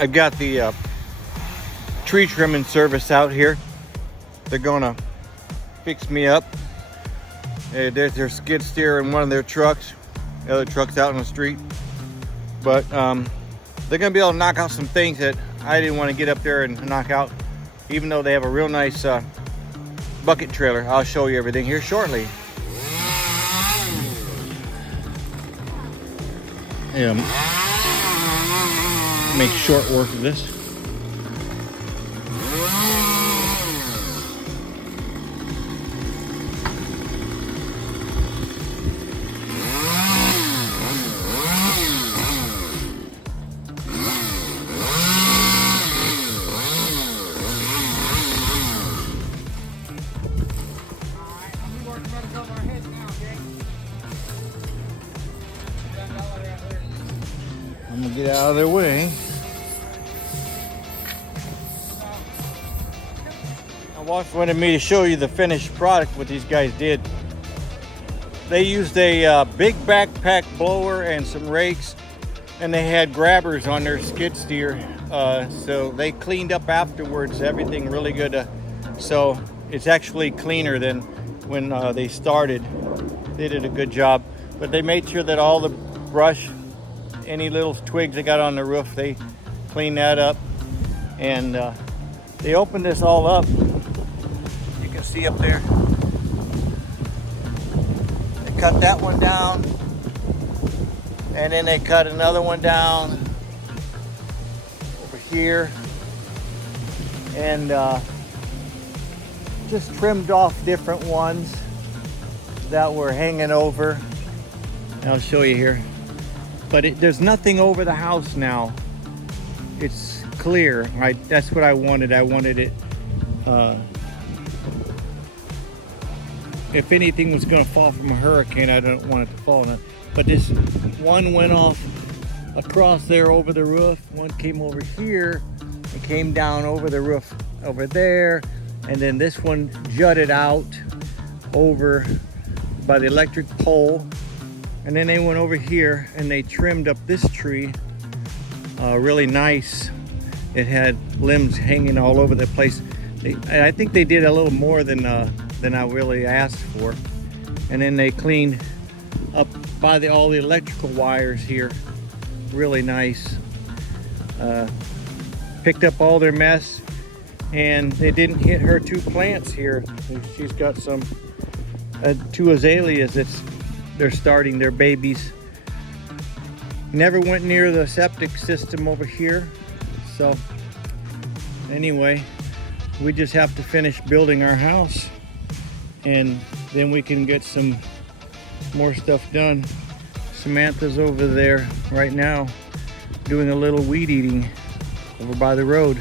I've got the tree trimming service out here. They're gonna fix me up. There's their skid steer in one of their trucks. The other truck's out on the street. But they're gonna be able to knock out some things that I didn't want to get up there and knock out, even though they have a real nice bucket trailer. I'll show you everything here shortly. Make short work of this. I'm gonna get out of their way. Walsh wanted me to show you the finished product, what these guys did. They used a big backpack blower and some rakes, and they had grabbers on their skid steer. So they cleaned up afterwards, everything really good. So it's actually cleaner than when they started. They did a good job, but they made sure that all the brush, any little twigs they got on the roof, they cleaned that up. And they opened this all up. You can see up there. They cut that one down, and then they cut another one down over here, and just trimmed off different ones that were hanging over. And I'll show you here. But there's nothing over the house now. It's clear. That's what I wanted. I wanted it, if anything was going to fall from a hurricane, I don't want it to fall. But this one went off across there over the roof. One came over here and came down over the roof over there. And then this one jutted out over by the electric pole. And then they went over here and they trimmed up this tree really nice. It had limbs hanging all over the place. I think they did a little more than I really asked for. And then they cleaned up by all the electrical wires here. Really nice. Picked up all their mess, and they didn't hit her two plants here. She's got some two azaleas they're starting their babies. Never went near the septic system over here. So anyway, we just have to finish building our house, and then we can get some more stuff done. Samantha's over there right now doing a little weed eating over by the road.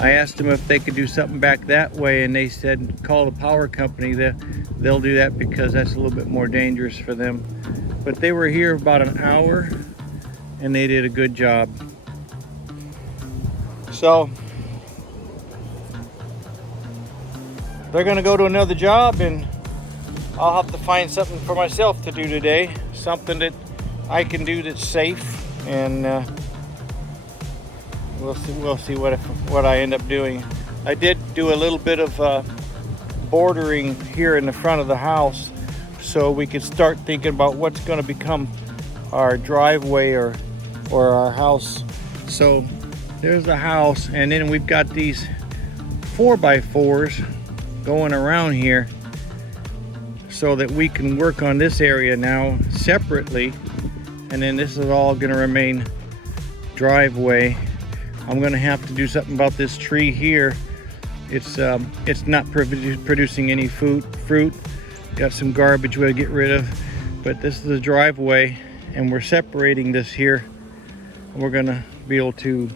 I asked them if they could do something back that way, and they said call the power company. They'll do that because that's a little bit more dangerous for them. But they were here about an hour, and they did a good job. So they're gonna go to another job, and I'll have to find something for myself to do today. Something that I can do that's safe, and we'll see what I end up doing. I did do a little bit of bordering here in the front of the house, so we could start thinking about what's going to become our driveway or our house. So there's the house, and then we've got these 4x4s going around here so that we can work on this area now separately, and then this is all going to remain driveway. I'm going to have to do something about this tree here. It's not producing any fruit. Got some garbage we'll get rid of, but this is the driveway, and we're separating this here, and we're going to be able to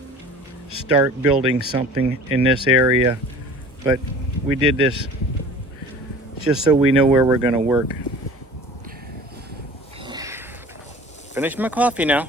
start building something in this area. But we did this just so we know where we're going to work. Finish my coffee now.